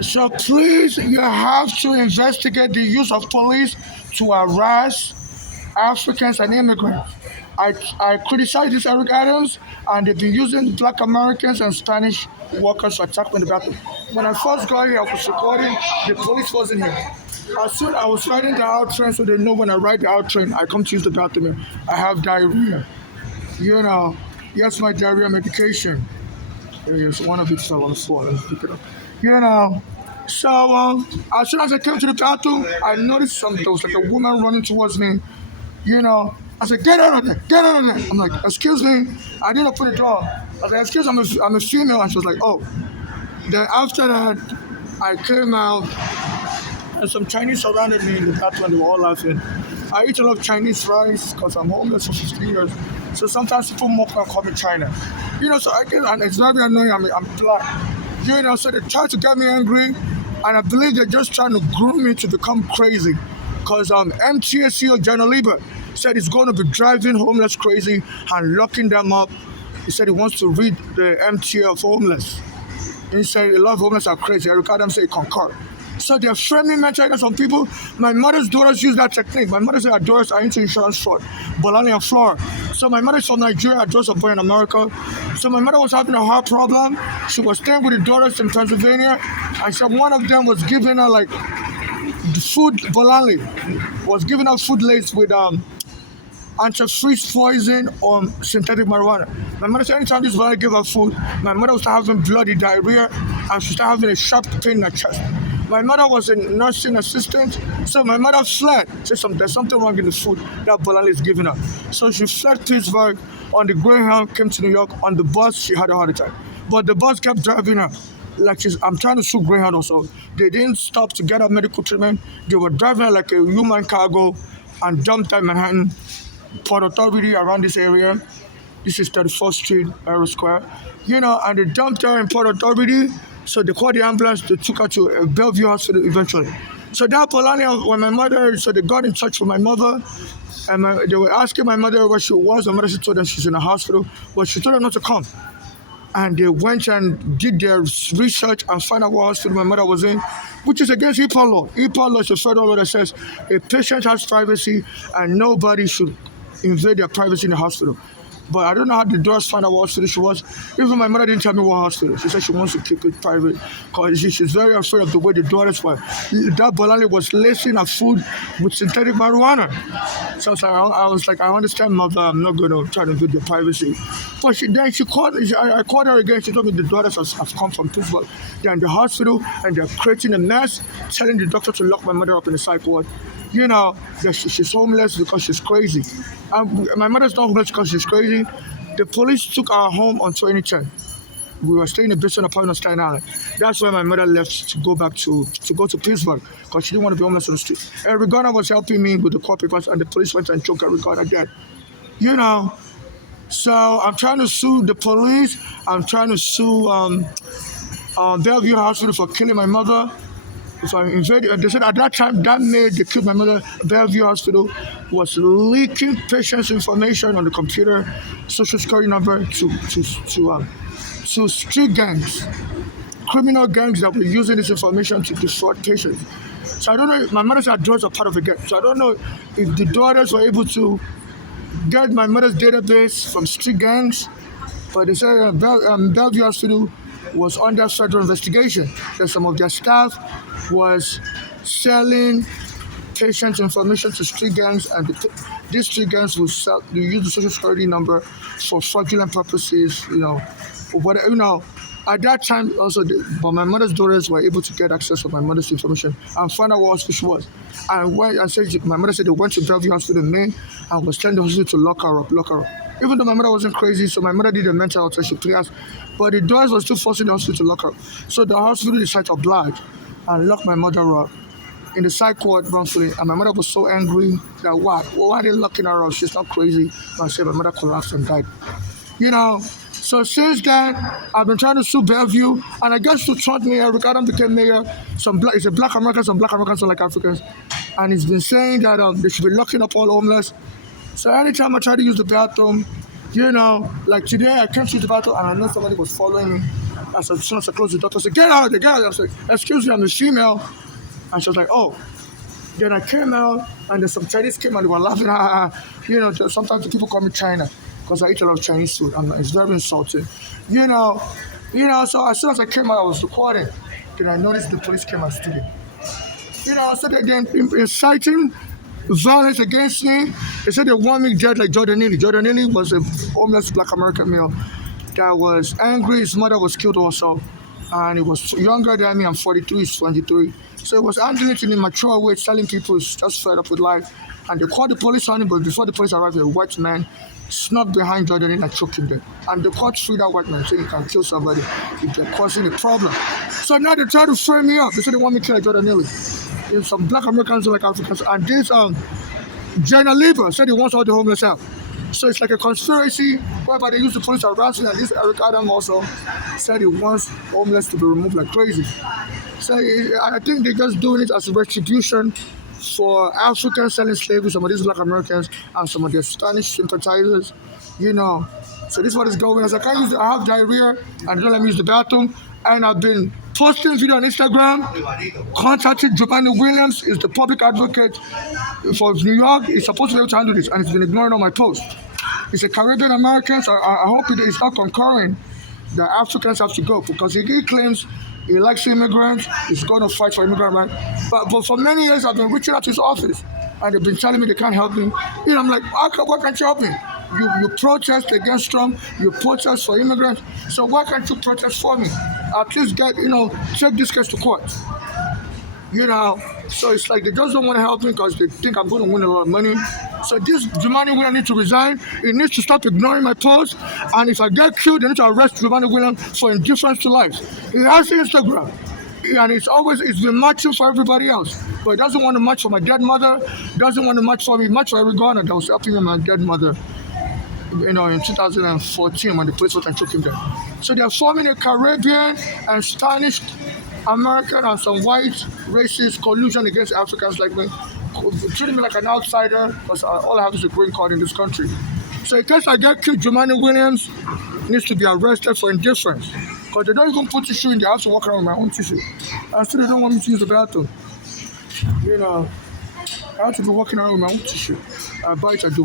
So please, you have to investigate the use of police to arrest Africans and immigrants. I criticize this Eric Adams, and they've been using black Americans and Spanish workers to attack me in the bathroom. When I first got here, I was recording, the police wasn't here. As soon I was riding the out train, so they know when I ride the out train, I come to use the bathroom. I have diarrhea. You know, yes, my diarrhea medication. Yes, one of it fell on the floor. Let's pick it up. You know, so as soon as I came to the bathroom, I noticed something. There was like a woman running towards me. I said, get out of there, get out of there. I'm like, excuse me. I didn't open the door. I was like, excuse me, I'm a female. And she was like, oh. Then after that, I came out and some Chinese surrounded me in the bathroom and they were all laughing. I eat a lot of Chinese rice because I'm homeless for 15 years. So sometimes people mock and call me China. So I get, and it's very annoying. I'm black. So they try to get me angry, and I believe they're just trying to groom me to become crazy. Because MTA CEO General Lieber said he's going to be driving homeless crazy and locking them up. He said he wants to rid the MTA of homeless. He said a lot of homeless are crazy. Eric Adams said he concur. So they're framing mental some people. My mother's daughters use that technique. My mother said her daughters are into insurance fraud, Bolani and Flora. So my mother's from Nigeria, her daughters are born in America. So my mother was having a heart problem. She was staying with the daughters in Pennsylvania. And so one of them was giving her like food, Bolani, was giving her food laced with antifreeze poison or synthetic marijuana. My mother said anytime this boy gave her food, my mother would start having bloody diarrhea and she started having a sharp pain in her chest. My mother was a nursing assistant, so my mother fled. Said there's something wrong in the food that Bolali is giving her. So she fled Pittsburgh on the Greyhound, came to New York. On the bus, she had a heart attack. But the bus kept driving her. I'm trying to sue Greyhound also. They didn't stop to get her medical treatment. They were driving her like a human cargo and dumped her in Manhattan. Port Authority around this area. This is 34th Street, Arrow Square. And they dumped her in Port Authority. So they called the ambulance. They took her to Bellevue Hospital eventually. So that Polania, when my mother, so they got in touch with my mother. And they were asking my mother where she was. My mother told them she's in a hospital. But she told them not to come. And they went and did their research and found out what hospital my mother was in, which is against HIPAA law. HIPAA law is a federal law that says a patient has privacy and nobody should invade their privacy in the hospital. But I don't know how the doctors found out what hospital she was. Even my mother didn't tell me what hospital. She said she wants to keep it private because she's very afraid of the way the daughters were. That Bolali was lacing her food with synthetic marijuana. So I was like, I understand, mother. I'm not going to try to invade your privacy. But she called. I called her again. She told me the daughters have come from Pittsburgh. They're in the hospital and they're creating a mess, telling the doctor to lock my mother up in the psych ward. That she's homeless because she's crazy. My mother's not homeless because she's crazy. The police took our home on 2010. We were staying in a basement apartment on Staten Island. That's why my mother left to go back to go to Pittsburgh because she didn't want to be homeless on the street. Eric Garner was helping me with the court papers, and the police went and choked Eric Garner dead. So I'm trying to sue the police. I'm trying to sue Bellevue Hospital for killing my mother. So I invaded. They said at that time that maid they killed my mother. Bellevue Hospital was leaking patients' information on the computer, social security number to street gangs, criminal gangs that were using this information to defraud patients. So I don't know. My mother said daughters are part of the gang. So I don't know if the daughters were able to get my mother's database from street gangs, but they said Bellevue Hospital was under federal investigation. That some of their staff was selling patients' information to street gangs, and these street gangs will use the social security number for fraudulent purposes. At that time also, but my mother's daughters were able to get access to my mother's information and find out what hospital she was. And my mother said they went to Bellevue Hospital in Maine and was telling the hospital to lock her up. Even though my mother wasn't crazy, so my mother did a mental health test, but the daughters were still forcing the hospital to lock her up. So the hospital decided to oblige and lock my mother up in the psych ward wrongfully. And my mother was so angry that why are they locking her up? She's not crazy. And I said my mother collapsed and died. So since then, I've been trying to sue Bellevue, and I guess to Trump mayor, Eric Adams became mayor. It's a black American, some black Americans are like Africans, and he's been saying that they should be locking up all homeless. So anytime I try to use the bathroom, like today I came to the bathroom and I know somebody was following me. As soon as I closed the door, I said, get out of there, get out of there. I was like, excuse me, I'm a female. And she was like, oh. Then I came out, and then some Chinese came and they were laughing. Sometimes people call me China because I eat a lot of Chinese food, and it's very insulting. You know, So as soon as I came out, I was recording. Then I noticed the police came and stood it. So they're inciting violence against me. They said they want me dead like Jordan Neely. Jordan Neely was a homeless black American male that was angry. His mother was killed also, and he was younger than me. I'm 42, he's 23. So he was handling it in a mature way, telling people he's just fed up with life. And they called the police on him, but before the police arrived, a white man snuck behind Jordan and choked him dead. And the court freed that white man, saying he can kill somebody if they're causing a problem. So now they try to frame me up. They say they want me to kill like Jordan Neely. Some black Americans are like Africans. And this Jenna Lieber said he wants all the homeless out. So it's like a conspiracy whereby they use the police harassing, and this Eric Adam also said he wants homeless to be removed like crazy. So I think they're just doing it as a retribution for Africans selling slaves, some of these black Americans, and some of their Spanish sympathizers. So this is what is going on. As I have diarrhea and they don't let me use the bathroom, and I've been posting video on Instagram, contacted Giovanni Williams, is the public advocate for New York. He's supposed to be able to handle this, and he's been ignoring all my posts. He's a Caribbean American, so I hope he's not concurring that Africans have to go, because he claims he likes immigrants, he's going to fight for immigrant rights. But for many years, I've been reaching out to his office, and they've been telling me they can't help me. I'm like, why can't you help me? You protest against Trump, you protest for immigrants, so why can't you protest for me? At least take this case to court. So it's like they just don't want to help me because they think I'm going to win a lot of money. So this Giovanni Williams needs to resign. He needs to stop ignoring my posts. And if I get killed, they need to arrest Giovanni Williams for indifference to life. He has Instagram. And it's been matching for everybody else. But he doesn't want to match for my dead mother. Doesn't want to match for me. Match for every Ghana that was helping me, my dead mother. In 2014 when the police went and took him there. So they're forming a Caribbean and Spanish American and some white racist collusion against Africans like me, treating me like an outsider because all I have is a green card in this country. So in case I get killed, Giovanni Williams needs to be arrested for indifference because they don't even put tissue in there. I have to walk around with my own tissue. And still they don't want me to use the bathroom. I have to be walking around with my own tissue. I buy it at the